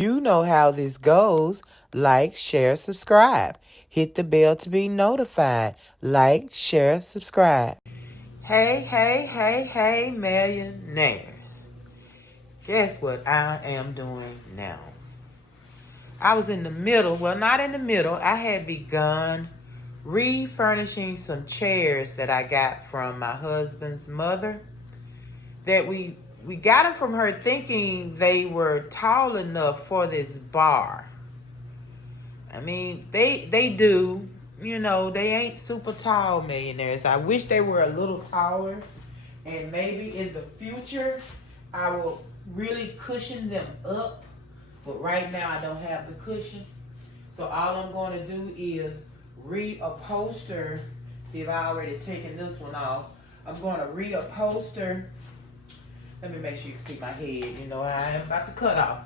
You know how this goes. Like, share, subscribe. Hit the bell to be notified. Like, share, subscribe. Hey, hey, hey, hey, millionaires. Guess what I am doing now? I was in the middle, well, not in the middle. I had begun refurnishing some chairs that I got from my husband's mother. That we got them from her thinking they were tall enough for this bar. I mean, they do. You know, they ain't super tall millionaires. I wish they were a little taller. And maybe in the future, I will really cushion them up. But right now, I don't have the cushion. So all I'm going to do is reupholster. See if I already taken this one off. I'm going to reupholster. Let me make sure you can see my head. You know, I am about to cut off.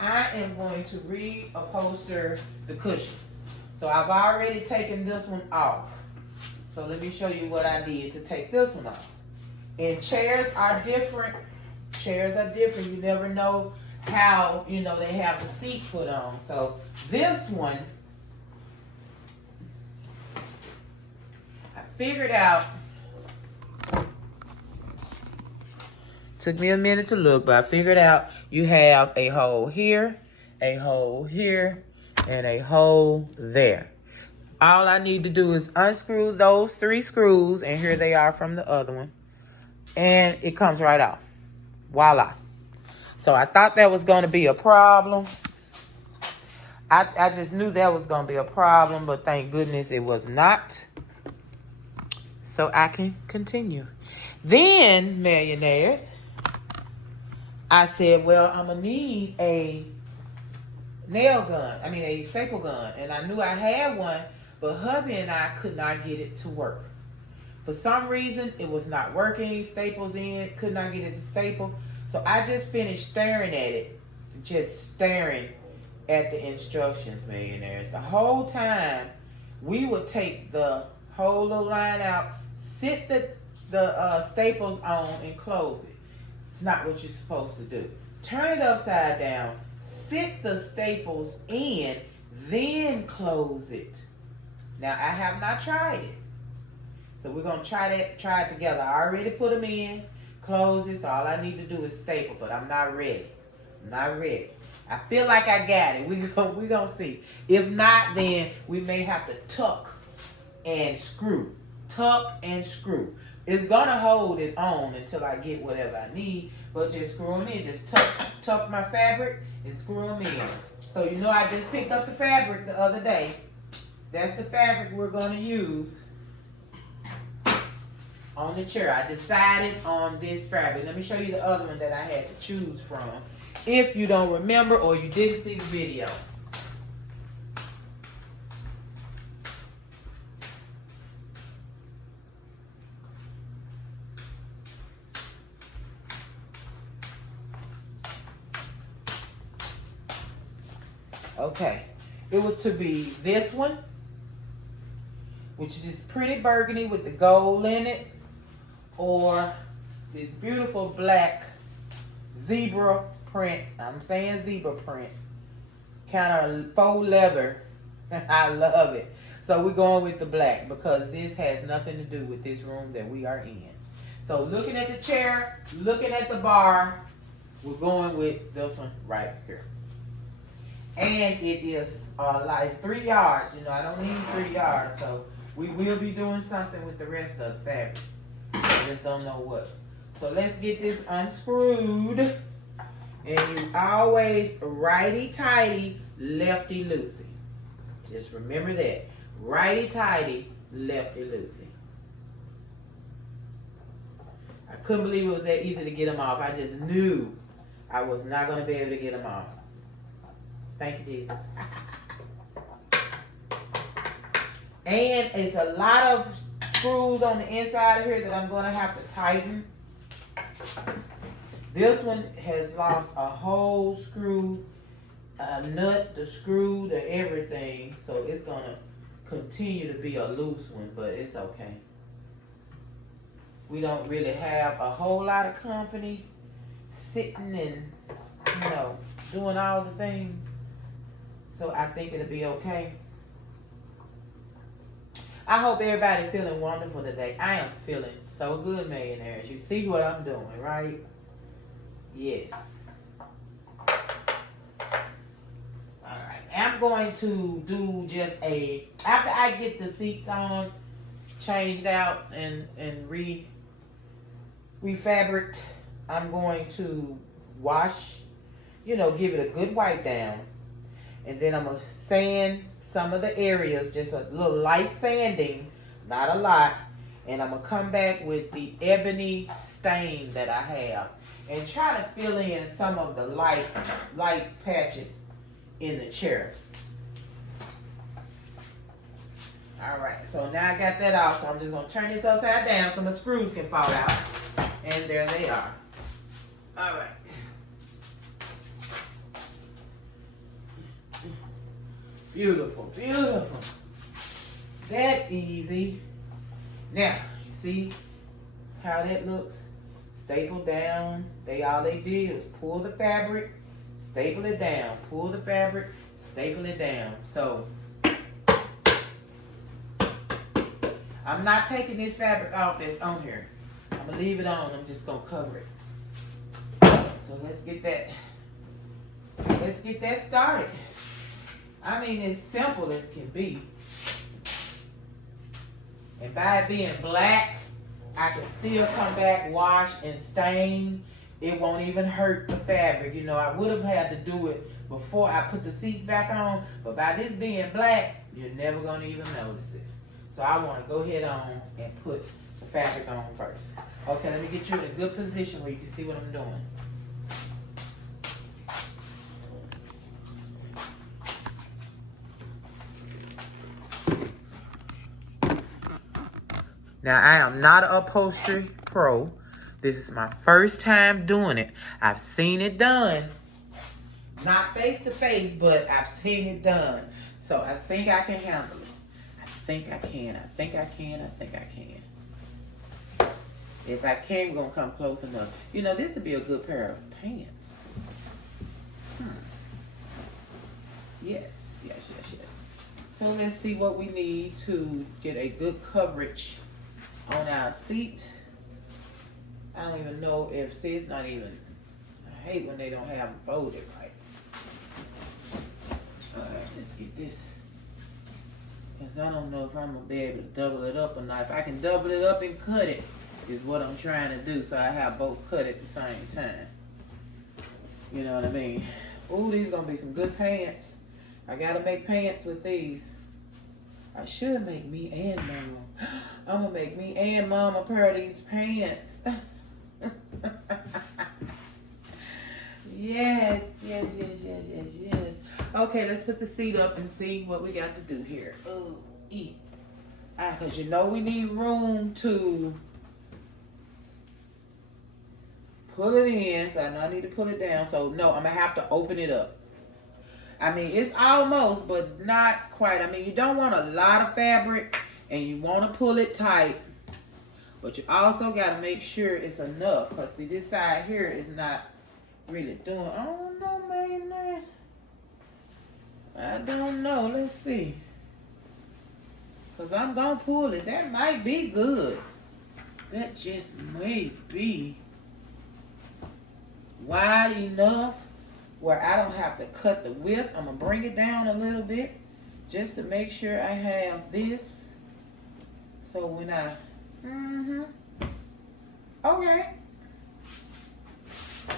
I am going to reupholster the cushions. So I've already taken this one off. So let me show you what I did to take this one off. And chairs are different. Chairs are different. You never know how, you know, they have the seat put on. So this one, I figured out. Took me a minute to look, but I figured out you have a hole here, a hole here, and a hole there. All I need to do is unscrew those 3 screws, and here they are from the other one. And it comes right off. Voila. So I thought that was going to be a problem. I just knew that was going to be a problem, but thank goodness it was not. So I can continue. Then, millionaires, I said, well, I'm going to need a a staple gun. And I knew I had one, but hubby and I could not get it to work. For some reason, it was not working. Staples in, could not get it to staple. So I just finished staring at it. Just staring at the instructions, millionaires. The whole time, we would take the whole little line out, sit the staples on, and close it. It's not what you're supposed to do. Turn it upside down, sit the staples in, then close it. Now, I have not tried it. So we're going to try it together. I already put them in, close it, so all I need to do is staple, but I'm not ready. I feel like I got it. We're going to see. If not, then we may have to tuck and screw. Tuck and screw. It's going to hold it on until I get whatever I need, but just screw them in. Just tuck my fabric and screw them in. So you know I just picked up the fabric the other day. That's the fabric we're going to use on the chair. I decided on this fabric. Let me show you the other one that I had to choose from. If you don't remember or you didn't see the video. Okay, it was to be this one, which is this pretty burgundy with the gold in it, or this beautiful black zebra print. I'm saying zebra print, kind of faux leather. I love it. So we're going with the black because this has nothing to do with this room that we are in. So looking at the chair, looking at the bar, we're going with this one right here. And it is like 3 yards. You know, I don't need 3 yards. So we will be doing something with the rest of the fabric. I just don't know what. So let's get this unscrewed. And you always righty-tighty, lefty-loosey. Just remember that. Righty-tighty, lefty-loosey. I couldn't believe it was that easy to get them off. I just knew I was not going to be able to get them off. Thank you, Jesus. And it's a lot of screws on the inside of here that I'm going to have to tighten. This one has lost a whole screw, a nut, the screw, the everything. So it's going to continue to be a loose one, but it's okay. We don't really have a whole lot of company sitting and, you know, doing all the things. So I think it'll be okay. I hope everybody feeling wonderful today. I am feeling so good, millionaires. You see what I'm doing, right? Yes. Alright. I'm going to do just after I get the seats on, changed out, and refabric, I'm going to wash, you know, give it a good wipe down. And then I'm going to sand some of the areas, just a little light sanding, not a lot. And I'm going to come back with the ebony stain that I have and try to fill in some of the light patches in the chair. All right, so now I got that off, so I'm just going to turn this upside down so my screws can fall out. And there they are. All right. Beautiful, beautiful. That easy. Now, you see how that looks? Staple down. All they did was pull the fabric, staple it down. Pull the fabric, staple it down. So, I'm not taking this fabric off that's on here. I'm going to leave it on. I'm just going to cover it. So, let's get that started. I mean, it's simple as can be. And by it being black, I can still come back, wash, and stain. It won't even hurt the fabric. You know, I would have had to do it before I put the seats back on, but by this being black, you're never going to even notice it. So I want to go ahead on and put the fabric on first. Okay, let me get you in a good position where you can see what I'm doing. Now, I am not an upholstery pro. This is my first time doing it. I've seen it done. Not face to face, but I've seen it done. So I think I can handle it. I think I can. If I can, we're going to come close enough. You know, this would be a good pair of pants. Yes. So let's see what we need to get a good coverage on our seat. I don't even know if, see, it's not even, I hate when they don't have them folded right. Alright, let's get this. Because I don't know if I'm going to be able to double it up or not. If I can double it up and cut it, is what I'm trying to do. So I have both cut at the same time. You know what I mean? Ooh, these going to be some good pants. I got to make pants with these. I should make me and Mom. I'm going to make me and Mom a pair of these pants. Yes. Okay, let's put the seat up and see what we got to do here. Oh, because you know we need room to pull it in. So I know I need to pull it down. So no, I'm going to have to open it up. I mean, it's almost, but not quite. I mean, you don't want a lot of fabric and you want to pull it tight. But you also got to make sure it's enough. Because see, this side here is not really doing, I don't know, man. I don't know. Let's see. Because I'm going to pull it. That might be good. That just may be wide enough where I don't have to cut the width. I'm going to bring it down a little bit just to make sure I have this. So when I, okay.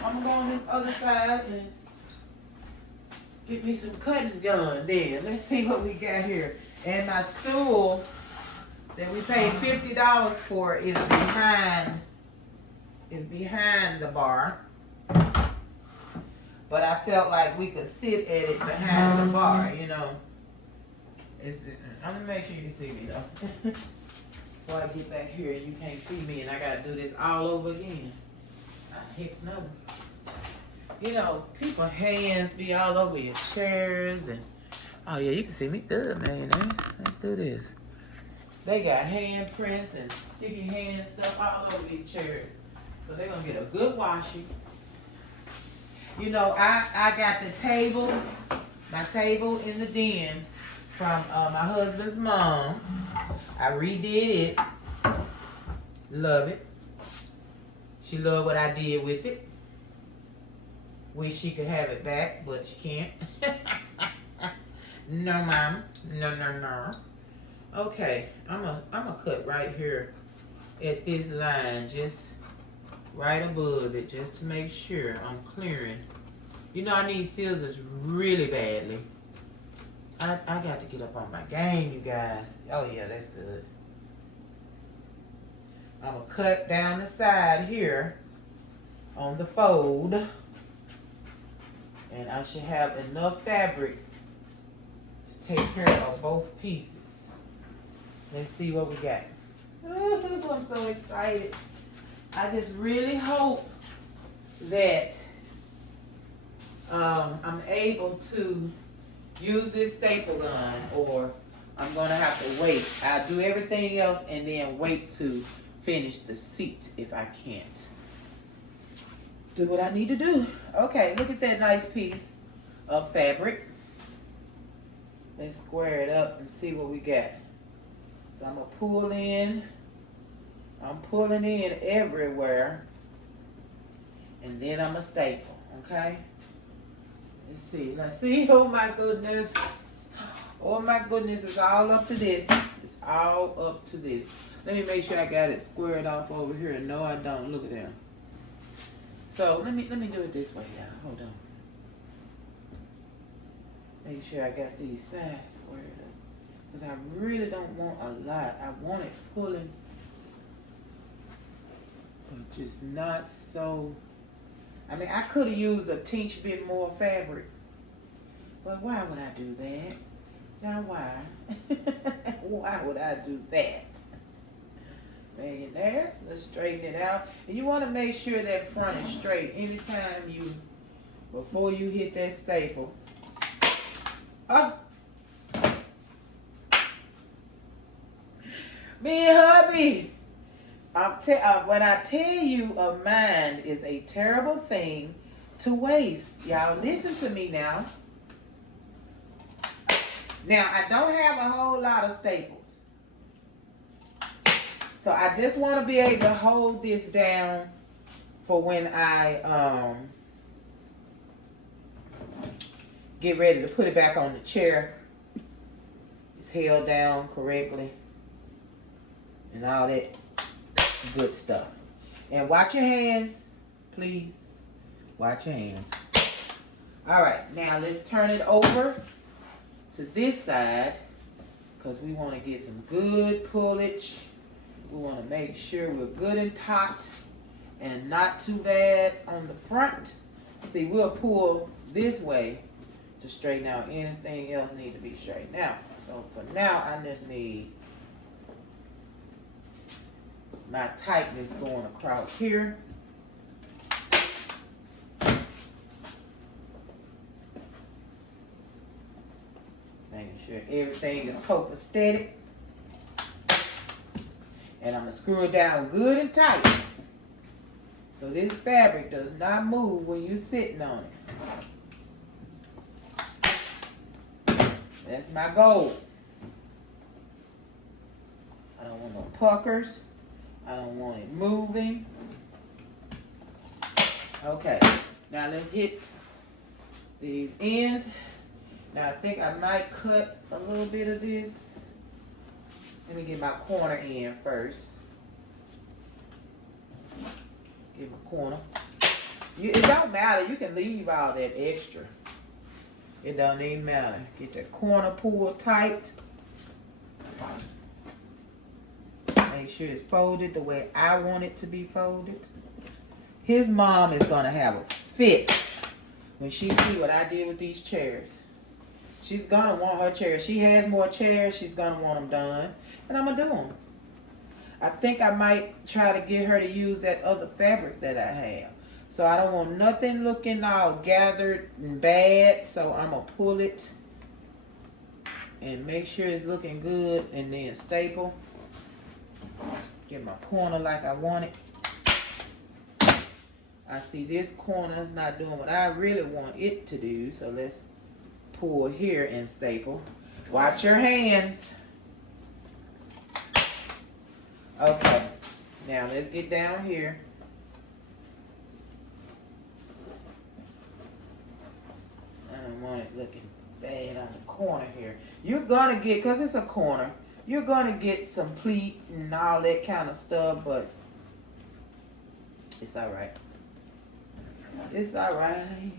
I'm going on this other side and get me some cutting done then. Let's see what we got here. And my stool that we paid $50 for is behind the bar. But I felt like we could sit at it behind the bar, you know. I'm going to make sure you see me, though. Before I get back here and you can't see me and I got to do this all over again. Heck no. You know, people's hands be all over your chairs. And oh, yeah, you can see me good, man. Let's do this. They got handprints and sticky hand stuff all over these chairs. So they're gonna get a good washing. You know, I got the table, my table in the den from my husband's mom. I redid it. Love it. She loved what I did with it. Wish she could have it back, but she can't. No, mom. No. Okay, I'm a cut right here at this line, just right above it, just to make sure I'm clearing. You know, I need scissors really badly. I got to get up on my game, you guys. Oh yeah, that's good. I'm gonna cut down the side here on the fold, and I should have enough fabric to take care of both pieces. Let's see what we got. Ooh, I'm so excited. I just really hope that I'm able to use this staple gun, or I'm gonna have to wait. I'll do everything else and then wait to finish the seat if I can't. Do what I need to do. Okay, look at that nice piece of fabric. Let's square it up and see what we got. So I'm gonna pull in. I'm pulling in everywhere. And then I'm gonna staple, okay? Let's see, let's see. Oh my goodness. Oh my goodness, it's all up to this. It's all up to this. Let me make sure I got it squared off over here. No, I don't. Look at that. So let me do it this way, y'all. Hold on. Make sure I got these sides squared up. Because I really don't want a lot. I want it pulling, but just not so. I mean, I could have used a teeny bit more fabric. But why would I do that? Now why? Why would I do that? Millionaires, let's straighten it out. And you want to make sure that front is straight anytime you, before you hit that staple. Oh! Me and hubby, when I tell you a mind is a terrible thing to waste. Y'all listen to me now. Now, I don't have a whole lot of staples. So I just want to be able to hold this down for when I get ready to put it back on the chair. It's held down correctly and all that good stuff. And watch your hands, please. Watch your hands. All right, now let's turn it over to this side because we want to get some good pullage. We want to make sure we're good and taut and not too bad on the front. See, we'll pull this way to straighten out anything else need to be straightened out. So for now, I just need my tightness going across here. Making sure everything is copacetic. And I'm going to screw it down good and tight. So this fabric does not move when you're sitting on it. That's my goal. I don't want no puckers. I don't want it moving. Okay. Now let's hit these ends. Now I think I might cut a little bit of this. Let me get my corner in first. Get my corner. It don't matter. You can leave all that extra. It don't even matter. Get that corner pulled tight. Make sure it's folded the way I want it to be folded. His mom is going to have a fit when she see what I did with these chairs. She's going to want her chairs. She has more chairs. She's going to want them done. And I'm going to do them. I think I might try to get her to use that other fabric that I have. So I don't want nothing looking all gathered and bad. So I'm going to pull it and make sure it's looking good and then staple. Get my corner like I want it. I see this corner is not doing what I really want it to do, so let's pull here and staple. Watch your hands. Okay, now let's get down here. I don't want it looking bad on the corner here. You're gonna get, because it's a corner, you're gonna get some pleat and all that kind of stuff, but it's all right. It's all right.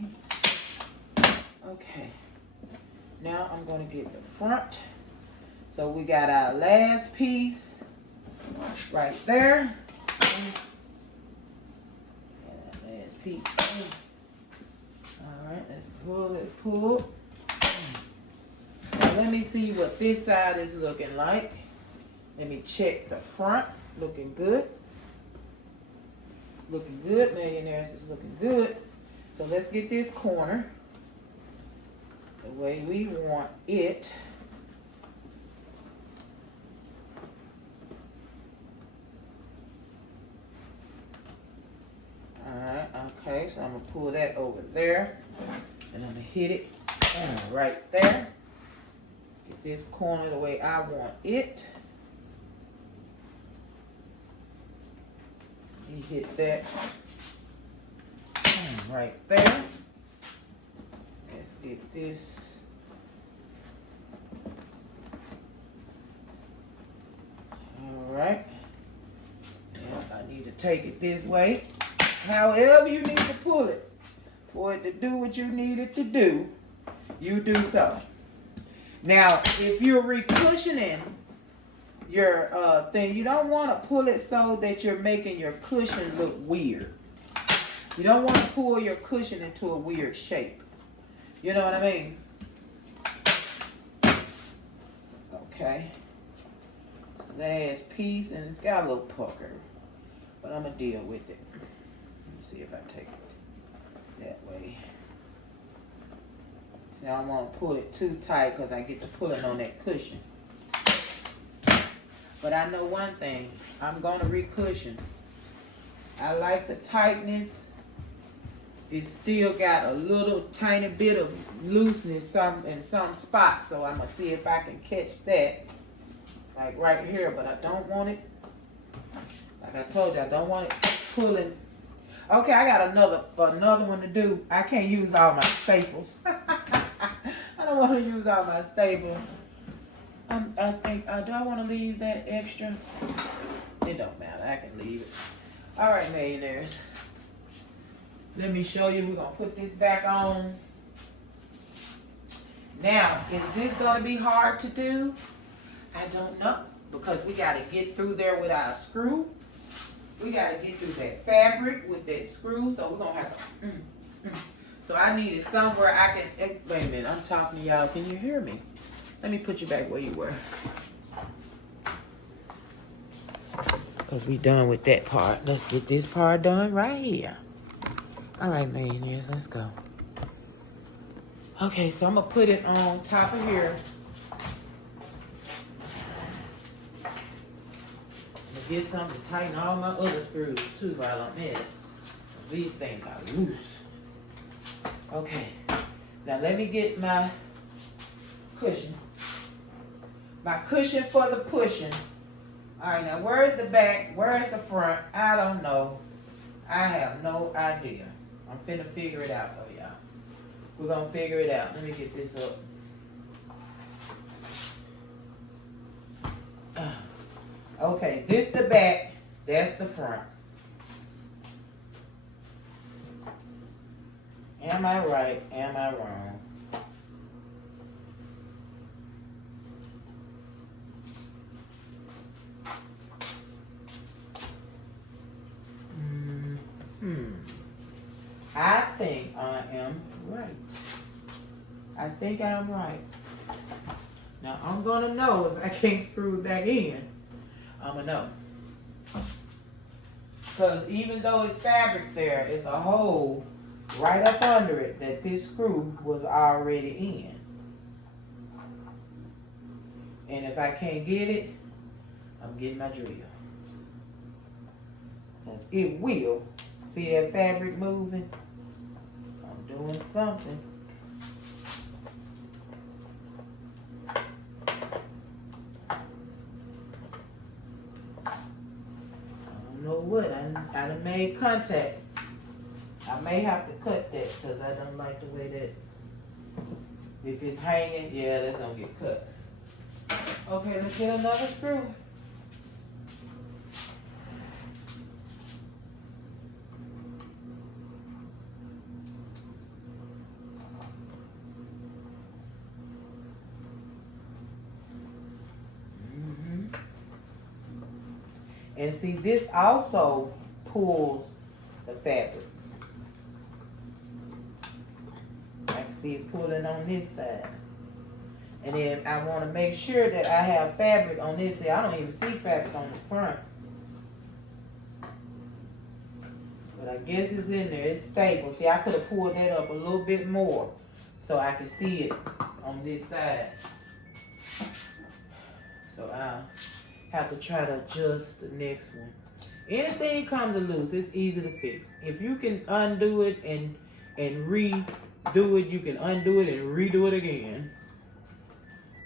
Okay. Now I'm gonna get the front. So we got our last piece right there. Last piece. All right, let's pull. Now let me see what this side is looking like. Let me check the front. Looking good. Looking good, millionaires. It's looking good. So let's get this corner the way we want it. Alright, okay, so I'm going to pull that over there. And I'm going to hit it right there. Get this corner the way I want it. You hit that right there. Let's get this. All right. Now I need to take it this way. However you need to pull it for it to do what you need it to do, you do so. Now, if you're recushioning your thing, you don't want to pull it so that you're making your cushion look weird. You don't want to pull your cushion into a weird shape. You know what I mean? Okay. Last piece, and it's got a little pucker, but I'm gonna deal with it. Let me see if I take it that way. See, I don't want to pull it too tight because I get to pull it on that cushion. But I know one thing, I'm going to recushion. I like the tightness. It's still got a little tiny bit of looseness in some spots. So I'm going to see if I can catch that. Like right here, but I don't want it. Like I told you, I don't want it pulling. Okay, I got another one to do. I can't use all my staples. I don't want to use all my staples. I think, do I want to leave that extra? It don't matter. I can leave it. All right, millionaires. Let me show you. We're going to put this back on. Now, is this going to be hard to do? I don't know. Because we got to get through there with our screw. We got to get through that fabric with that screw. So we're going to have to... So I need it somewhere I can... Wait a minute. I'm talking to y'all. Can you hear me? Let me put you back where you were. Because we done with that part. Let's get this part done right here. All right, millionaires, let's go. Okay, so I'm going to put it on top of here. I'm going to get something to tighten all my other screws too while I'm in it. These things are loose. Okay, now let me get my cushion. My cushion for the pushing. All right, now where's the back? Where's the front? I don't know. I have no idea. I'm finna figure it out though, y'all. We're gonna figure it out. Let me get this up. Okay, this the back. That's the front. Am I right? Am I wrong? I think I am right. I think I'm right. Now I'm gonna know if I can't screw it back in. I'm gonna know. Because even though it's fabric there, it's a hole right up under it that this screw was already in. And if I can't get it, I'm getting my drill. 'Cause it will. See that fabric moving? I'm doing something. I don't know what. I done made contact. I may have to cut that because I don't like the way that, if it's hanging, yeah, that's gonna get cut. Okay, let's get another screw. And see, this also pulls the fabric. I can see it pulling on this side. And then I want to make sure that I have fabric on this side. I don't even see fabric on the front. But I guess it's in there. It's stable. See, I could have pulled that up a little bit more so I could see it on this side. So I'll have to try to adjust the next one. Anything comes loose, it's easy to fix. If you can undo it and redo it, you can undo it and redo it again.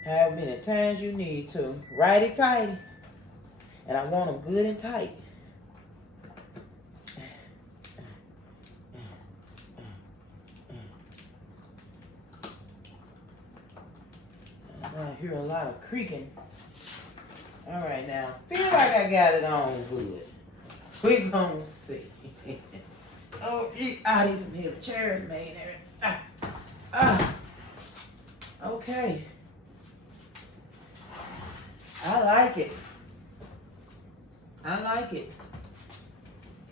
However many times you need to. Righty tighty. And I want them good and tight. I hear a lot of creaking. All right, now, feel like I got it on good. We're gonna see. Oh, these some heavy chairs made there. Okay. I like it. I like it.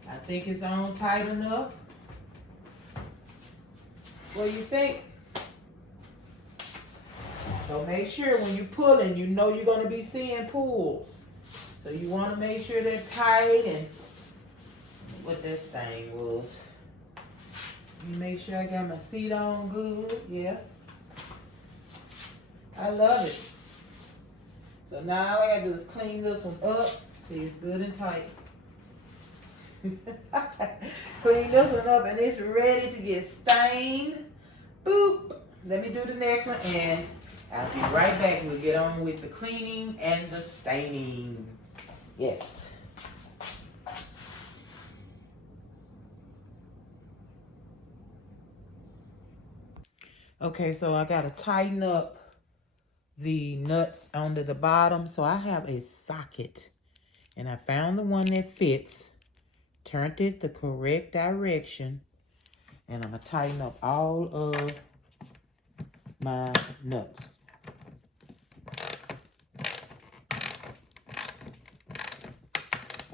I think it's on tight enough. What do you think? So make sure when you're pulling, you know you're going to be seeing pulls. So you want to make sure they're tight and what this thing was. You make sure I got my seat on good. Yeah. I love it. So now all I got to do is clean this one up. See, it's good and tight. Clean this one up and it's ready to get stained. Boop. Let me do the next one and I'll be right back. We'll get on with the cleaning and the staining. Yes. Okay, so I got to tighten up the nuts under the bottom. So I have a socket. And I found the one that fits. Turned it the correct direction. And I'm going to tighten up all of my nuts.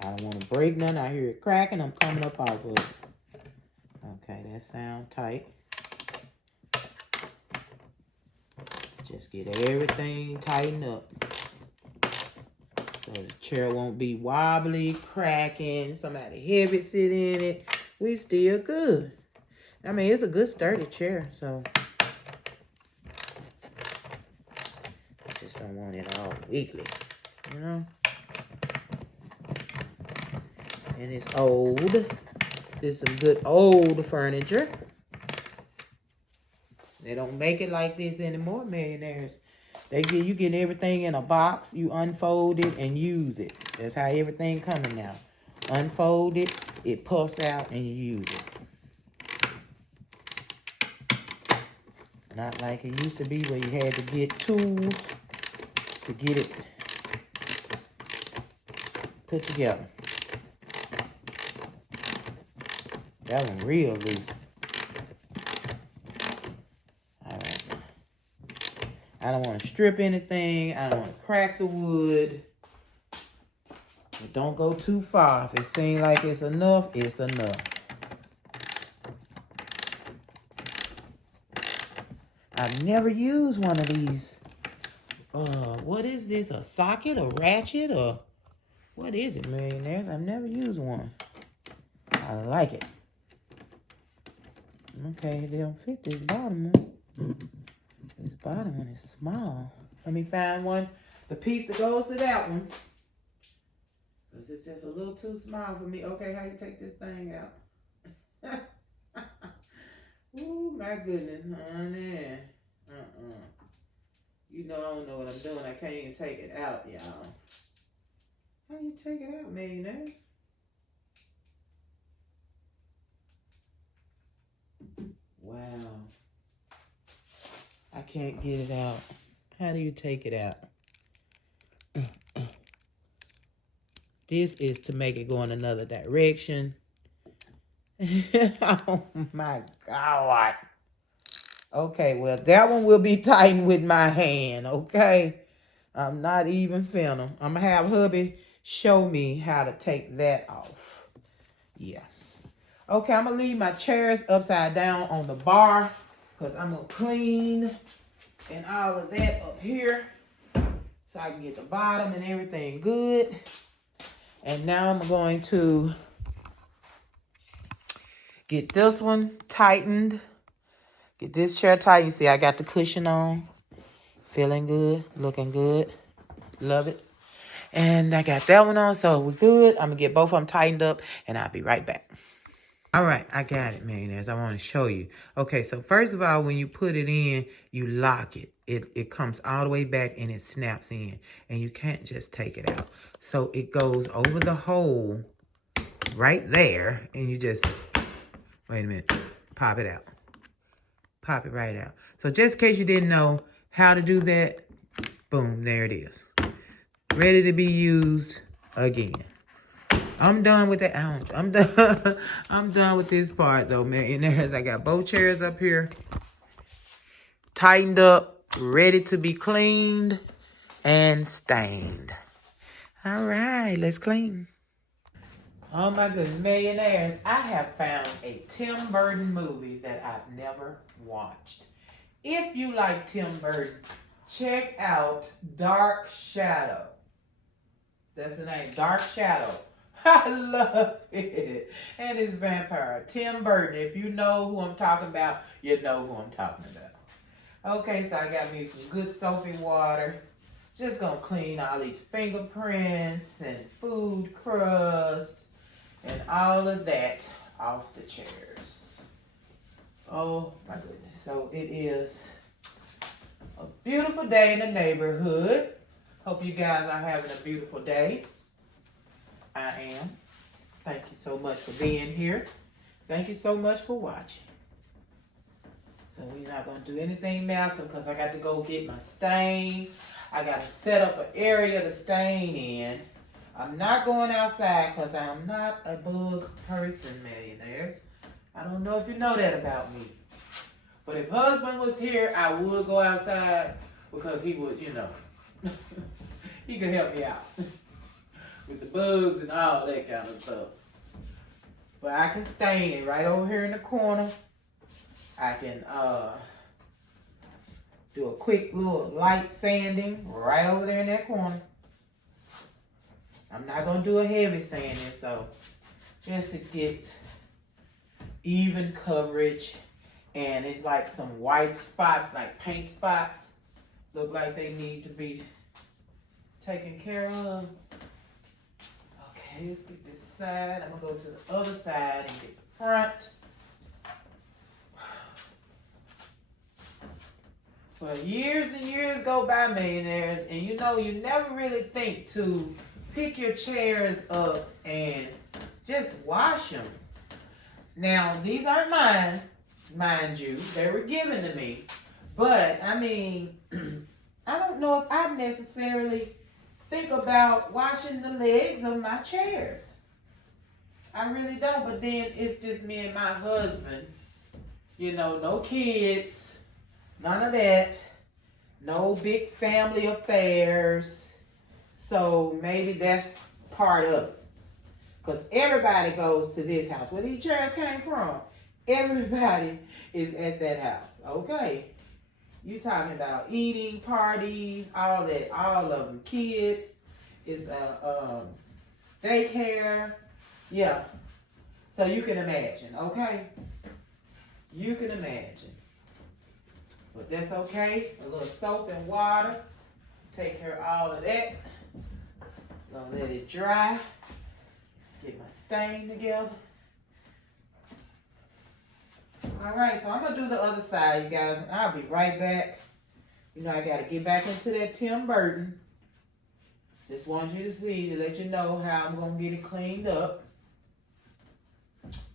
I don't want to break none. I hear it cracking. I'm coming up off of it. Okay, that sounds tight. Just get everything tightened up. So the chair won't be wobbly, cracking. Somebody heavy sit in it. We still good. I mean, it's a good sturdy chair, so. I just don't want it all wiggly, you know? And it's old. This is some good old furniture. They don't make it like this anymore, millionaires. You get everything in a box, you unfold it and use it. That's how everything coming now. Unfold it, it puffs out and you use it. Not like it used to be where you had to get tools to get it put together. That one real loose. Alright. I don't want to strip anything. I don't want to crack the wood. But don't go too far. If it seems like it's enough, it's enough. I've never used one of these. What is this? A socket? A ratchet? Or what is it, millionaires? I've never used one. I like it. Okay, they don't fit this bottom one. This bottom one is small. Let me find one. The piece that goes to that one. Because it's just a little too small for me. Okay, how you take this thing out? Oh, my goodness, honey. You know I don't know what I'm doing. I can't even take it out, y'all. How you take it out, millionaire? Wow. I can't get it out. How do you take it out? This is to make it go in another direction. Oh my God. Okay, well, that one will be tightened with my hand, okay? I'm not even finna. I'm gonna have hubby show me how to take that off. Yeah. Okay, I'm gonna leave my chairs upside down on the bar because I'm gonna clean and all of that up here so I can get the bottom and everything good. And now I'm going to get this one tightened. Get this chair tightened. You see, I got the cushion on. Feeling good, looking good. Love it. And I got that one on, so we're good. I'm going to get both of them tightened up, and I'll be right back. All right, I got it, millionaires. I want to show you. Okay, so first of all, when you put it in, you lock it. It comes all the way back, and it snaps in. And you can't just take it out. So it goes over the hole right there, and you just, wait a minute, pop it out. Pop it right out. So just in case you didn't know how to do that, boom, there it is. Ready to be used again. I'm done with that. I'm done. I'm done with this part though, millionaires. I got both chairs up here, tightened up, ready to be cleaned and stained. All right, let's clean. Oh my goodness, millionaires. I have found a Tim Burton movie that I've never watched. If you like Tim Burton, check out Dark Shadow. That's the name, Dark Shadow. I love it. And it's vampire. Tim Burton. If you know who I'm talking about, you know who I'm talking about. Okay, so I got me some good soapy water. Just gonna clean all these fingerprints and food crust and all of that off the chairs. Oh my goodness. So it is a beautiful day in the neighborhood. Hope you guys are having a beautiful day. I am. Thank you so much for being here. Thank you so much for watching. So we're not going to do anything massive because I got to go get my stain. I got to set up an area to stain in. I'm not going outside because I'm not a bug person, millionaires. I don't know if you know that about me. But if husband was here, I would go outside because he would, you know, he could help me out with the bugs and all that kind of stuff. But I can stain it right over here in the corner. I can do a quick little light sanding right over there in that corner. I'm not going to do a heavy sanding, so just to get even coverage. And it's like some white spots, like paint spots, look like they need to be taken care of. Okay, let's get this side. I'm going to go to the other side and get the front. Well, years and years go by, millionaires, and you know, you never really think to pick your chairs up and just wash them. Now, these aren't mine, mind you. They were given to me. But, I mean, I don't know if I necessarily think about washing the legs of my chairs. I really don't. But then it's just me and my husband. You know, no kids. None of that. No big family affairs. So maybe that's part of it. Because everybody goes to this house. Where these chairs came from, everybody is at that house. Okay. You talking about eating, parties, all that. All of them. Kids. It's daycare. Yeah. So you can imagine. Okay. You can imagine. But that's okay. A little soap and water. Take care of all of that. Gonna let it dry. Get my stain together. All right, so I'm gonna do the other side, you guys, and I'll be right back. You know, I gotta get back into that Tim Burton. Just want you to see, to let you know how I'm gonna get it cleaned up.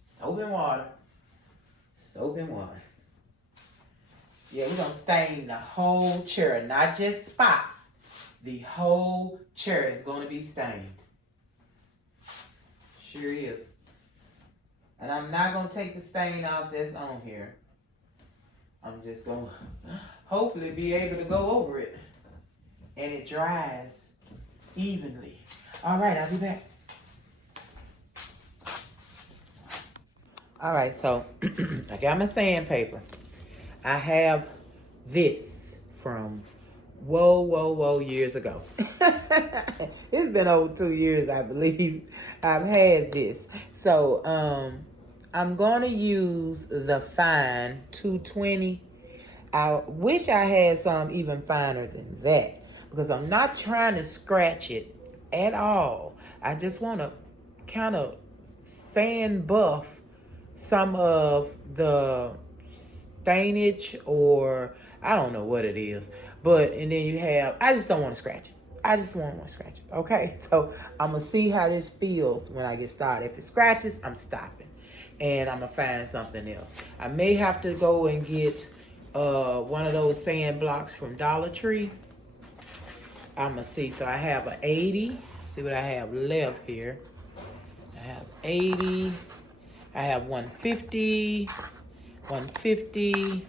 Soap and water. Soap and water. Yeah, we're gonna stain the whole chair, not just spots. The whole chair is gonna be stained. Sure is. And I'm not gonna take the stain off that's on here. I'm just gonna hopefully be able to go over it. And it dries evenly. All right, I'll be back. All right, so I got my sandpaper. I have this from whoa years ago. It's been over 2 years, I believe. I've had this. So I'm gonna use the fine 220. I wish I had some even finer than that, because I'm not trying to scratch it at all. I just want to kind of sand buff some of the stainage, or I don't know what it is. But, and then you have, I just don't want to scratch it. I just want to scratch it. Okay, so I'm going to see how this feels when I get started. If it scratches, I'm stopping. And I'm going to find something else. I may have to go and get one of those sand blocks from Dollar Tree. I'm going to see. So I have an 80. See what I have left here. I have 80. I have 150. 150.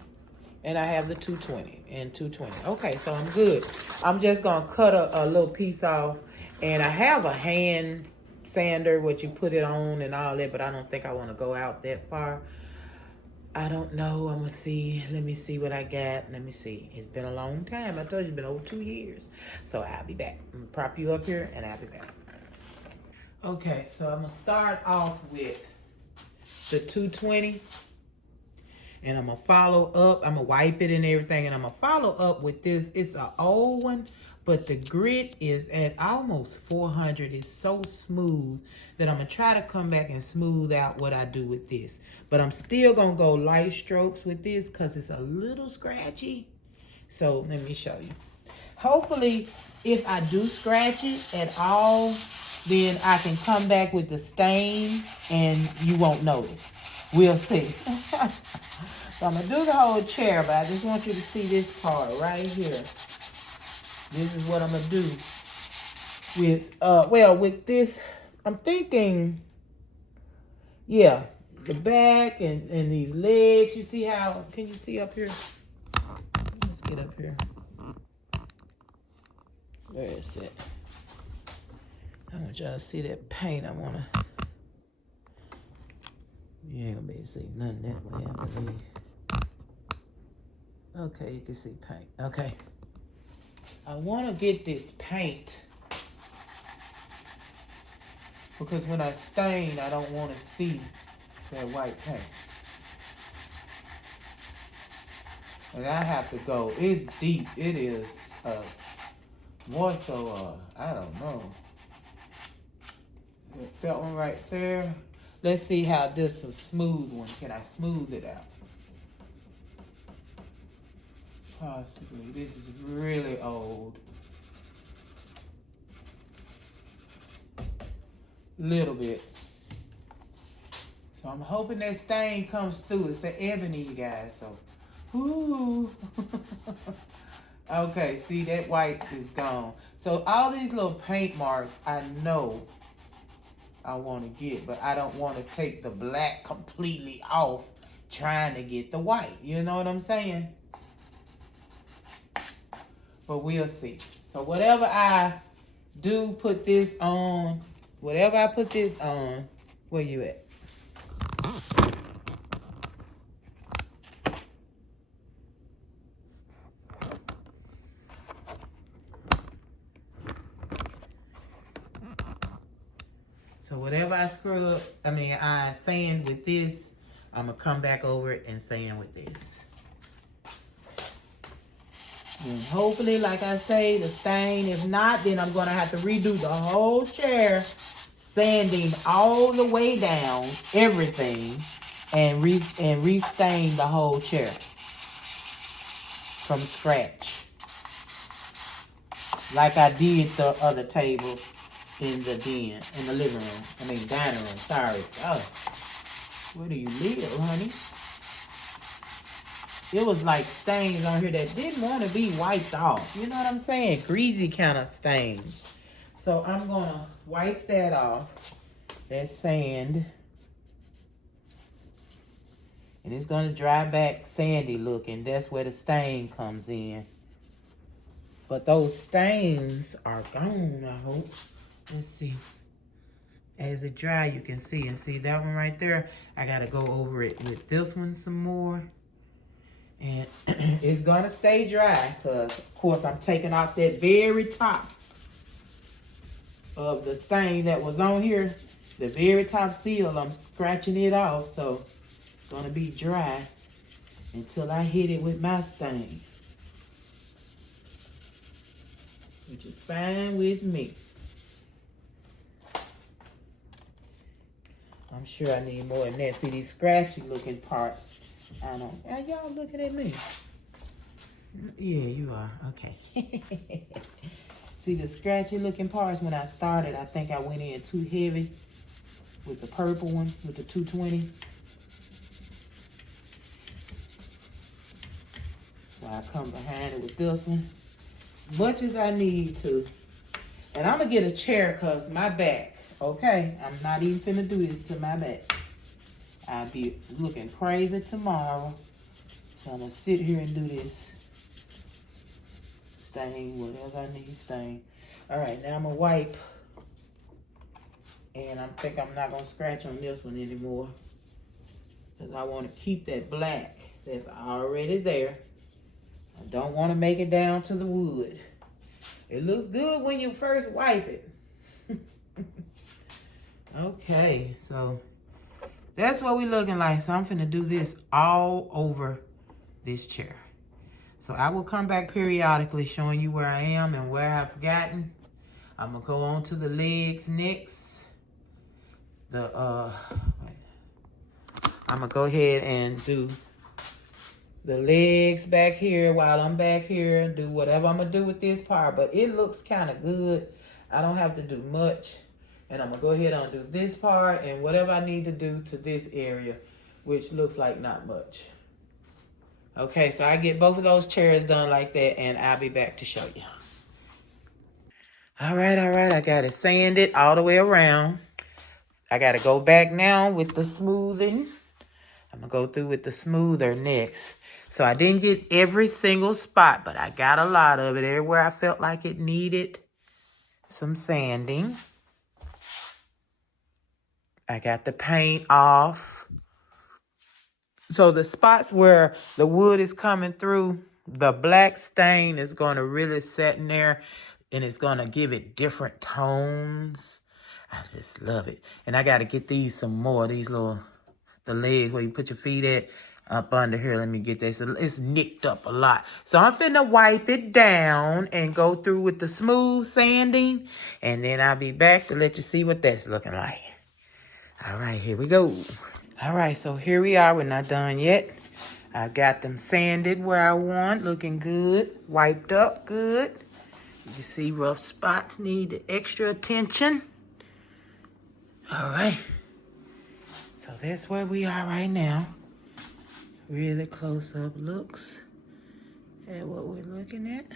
And I have the 220 and 220. Okay, so I'm good. I'm just going to cut a little piece off. And I have a hand sander, which you put it on and all that, but I don't think I want to go out that far. I don't know. I'm going to see. Let me see what I got. Let me see. It's been a long time. I told you it's been over 2 years. So I'll be back. I'm going to prop you up here and I'll be back. Okay, so I'm going to start off with the 220. And I'm going to follow up. I'm going to wipe it and everything. And I'm going to follow up with this. It's an old one, but the grit is at almost 400. It's so smooth that I'm going to try to come back and smooth out what I do with this. But I'm still going to go light strokes with this because it's a little scratchy. So let me show you. Hopefully, if I do scratch it at all, then I can come back with the stain and you won't notice. We'll see. So I'm going to do the whole chair, but I just want you to see this part right here. This is what I'm going to do with, with this. I'm thinking, yeah, the back and these legs. You see how, can you see up here? Let's get up here. Where is it? I want y'all to see that paint. I want to. You ain't gonna be able to see nothing that way, I believe. Okay, you can see paint. Okay. I want to get this paint because when I stain, I don't want to see that white paint. And I have to go. It's deep. It is more so, I don't know. That one right there. Let's see how this is a smooth one. Can I smooth it out? Possibly. This is really old. Little bit. So I'm hoping that stain comes through. It's the ebony, you guys. So, ooh. Okay, see that white is gone. So all these little paint marks, I know I want to get, but I don't want to take the black completely off trying to get the white. You know what I'm saying? But we'll see. So whatever I do put this on, whatever I put this on, where you at? So whatever I scrub, I sand with this, I'm going to come back over it and sand with this. And hopefully, like I say, the stain. If not, then I'm gonna have to redo the whole chair, sanding all the way down, everything, and restain the whole chair from scratch. Like I did the other table in the den, in the living room. I mean, dining room, sorry. Oh, where do you live, honey? It was like stains on here that didn't want to be wiped off. You know what I'm saying? Greasy kind of stains. So I'm going to wipe that off. That sand. And it's going to dry back sandy looking. That's where the stain comes in. But those stains are gone, I hope. Let's see. As it dry, you can see. And see that one right there? I got to go over it with this one some more. And it's going to stay dry because, of course, I'm taking off that very top of the stain that was on here. The very top seal, I'm scratching it off. So it's going to be dry until I hit it with my stain. Which is fine with me. I'm sure I need more than that. See these scratchy looking parts. I don't. Are y'all looking at me? Yeah, you are. Okay. See the scratchy looking parts when I started, I think I went in too heavy with the purple one, with the 220. So I come behind it with this one. As much as I need to. And I'm going to get a chair because my back, okay? I'm not even finna do this to my back. I'll be looking crazy tomorrow. So I'm going to sit here and do this. Stain, whatever I need stain. All right, now I'm going to wipe. And I think I'm not going to scratch on this one anymore. Because I want to keep that black that's already there. I don't want to make it down to the wood. It looks good when you first wipe it. Okay, so that's what we're looking like. So I'm finna do this all over this chair. So I will come back periodically showing you where I am and where I've forgotten. I'm gonna go on to the legs next. I'm gonna go ahead and do the legs back here while I'm back here. Do whatever I'm gonna do with this part, but it looks kind of good. I don't have to do much. And I'm gonna go ahead and do this part and whatever I need to do to this area, which looks like not much. Okay, so I get both of those chairs done like that and I'll be back to show you. All right, I got it sanded all the way around. I gotta go back now with the smoothing. I'm gonna go through with the smoother next. So I didn't get every single spot, but I got a lot of it. Everywhere I felt like it needed some sanding. I got the paint off. So the spots where the wood is coming through, the black stain is going to really set in there and it's going to give it different tones. I just love it. And I got to get these some more, these little, the legs where you put your feet at up under here. Let me get this. It's nicked up a lot. So I'm finna wipe it down and go through with the smooth sanding. And then I'll be back to let you see what that's looking like. All right, here we go. All right, so here we are. We're not done yet. I got them sanded where I want, looking good, wiped up good. You can see rough spots need the extra attention. All right, so that's where we are right now. Really close up looks at what we're looking at.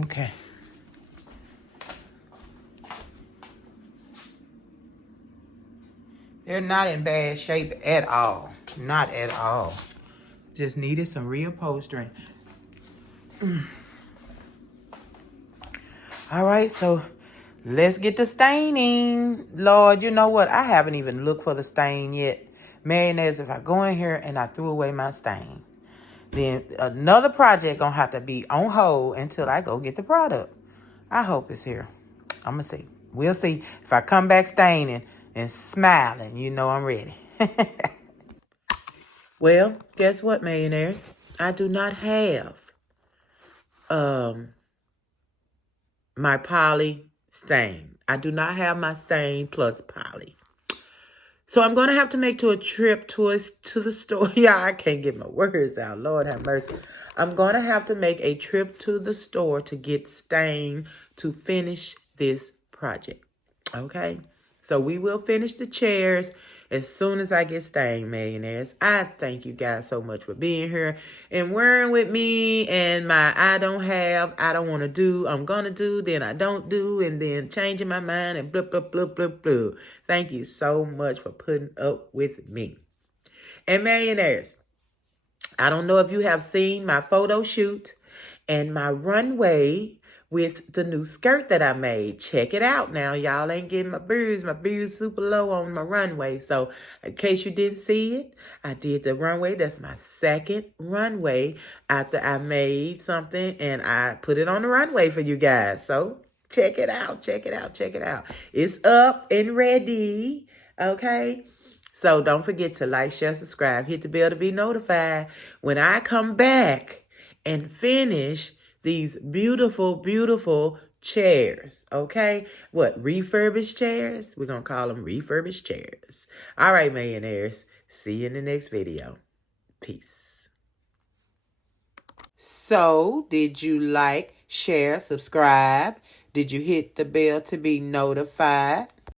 Okay. They're not in bad shape at all. Not at all. Just needed some reupholstering. All right, so let's get the staining. Lord, you know what? I haven't even looked for the stain yet. Mayonnaise, if I go in here and I threw away my stain, then another project gonna have to be on hold until I go get the product. I hope it's here. I'm gonna see. We'll see. If I come back staining and smiling, you know I'm ready. Well, guess what, millionaires? I do not have my poly stain. I do not have my stain plus poly. So I'm going to have to make a trip to the store. Yeah, I can't get my words out. Lord have mercy. I'm going to have to make a trip to the store to get stain to finish this project. Okay? So we will finish the chairs as soon as I get stain, millionaires. I thank you guys so much for being here and wearing with me and my I don't want to do, I'm going to do, then I don't do, and then changing my mind and blah, blah, blah, blah, blah. Thank you so much for putting up with me. And millionaires, I don't know if you have seen my photo shoot and my runway with the new skirt that I made. Check it out now. Y'all ain't getting my views super low on my runway. So in case you didn't see it, I did the runway. That's my second runway after I made something and I put it on the runway for you guys. So check it out. Check it out. Check it out. It's up and ready. Okay. So don't forget to like, share, subscribe, hit the bell to be notified when I come back and finish these beautiful, beautiful chairs. Okay? What? Refurbished chairs? We're going to call them refurbished chairs. All right, millionaires. See you in the next video. Peace. So, did you like, share, subscribe? Did you hit the bell to be notified?